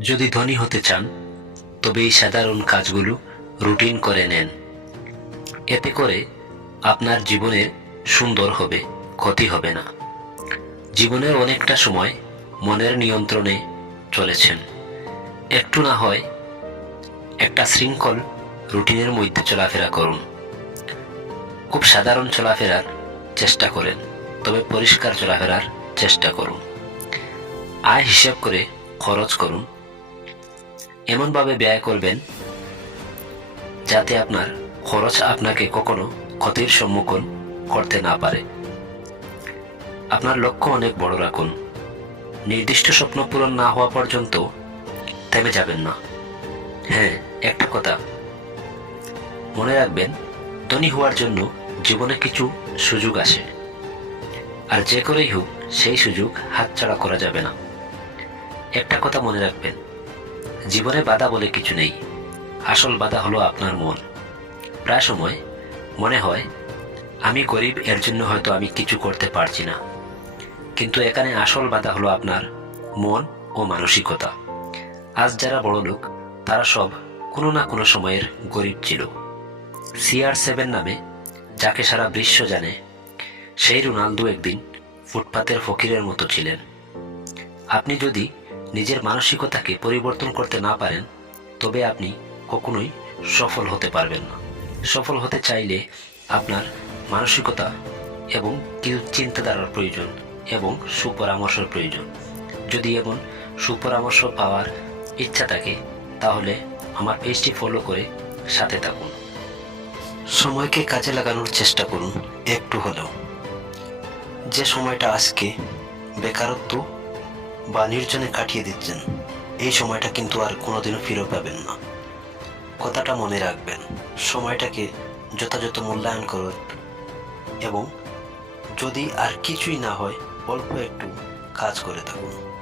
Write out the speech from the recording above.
যদি ধনী হতে চান তবে এই সাধারণ কাজগুলো রুটিন করে নেন। এতে করে আপনার জীবনের সুন্দর হবে, ক্ষতি হবে না। জীবনের অনেকটা সময় মনের নিয়ন্ত্রণে চলেছেন। একটু না হয় একটা শৃঙ্খল রুটিনের মধ্যে চলাফেরা করুন। খুব সাধারণ চলাফেরার চেষ্টা করেন, তবে পরিষ্কার চলাফেরার চেষ্টা করুন। আয় হিসাব করে খরচ করুন। এমনভাবে ব্যয় করবেন যাতে আপনার খরচ আপনাকে কখনো ক্ষতির সম্মুখীন করতে না পারে। আপনার লক্ষ্য অনেক বড় রাখুন। নির্দিষ্ট স্বপ্ন পূরণ না হওয়া পর্যন্ত থেমে যাবেন না। হ্যাঁ, একটা কথা মনে রাখবেন, ধনী হওয়ার জন্য জীবনে কিছু সুযোগ আসে, আর যে করেই হোক সেই সুযোগ হাতছাড়া করা যাবে না। একটা কথা মনে রাখবেন, জীবনে বাধা বলে কিছু নেই। আসল বাধা হলো আপনার মন। প্রায় সময় মনে হয় আমি গরিব, এর জন্য হয়তো আমি কিছু করতে পারছি না। কিন্তু এখানে আসল বাধা হলো আপনার মন ও মানসিকতা। আজ যারা বড় লোক তারা সব কোনো না কোনো সময়ের গরিব ছিল। CR7 নামে যাকে সারা বিশ্ব জানে, সেই রোনালদো একদিন ফুটপাতের ফকিরের মতো ছিলেন। আপনি যদি নিজের মানসিকতাকে পরিবর্তন করতে না পারেন তবে আপনি কখনোই সফল হতে পারবেন না। সফল হতে চাইলে আপনার মানসিকতা এবং কিছু চিন্তাধারার প্রয়োজন এবং সুপরামর্শের প্রয়োজন। যদি এমন সুপরামর্শ পাওয়ার ইচ্ছা থাকে তাহলে আমার পেজটি ফলো করে সাথে থাকুন। সময়কে কাজে লাগানোর চেষ্টা করুন একটু হলেও। যে সময়টা আজকে বেকারত্ব বা নির্জনে কাটিয়ে দিচ্ছেন, এই সময়টা কিন্তু আর কোনোদিনও ফিরে পাবেন না। কথাটা মনে রাখবেন। সময়টাকে যথাযথ মূল্যায়ন করুন এবং যদি আর কিছুই না হয় অল্প একটু কাজ করে থাকুন।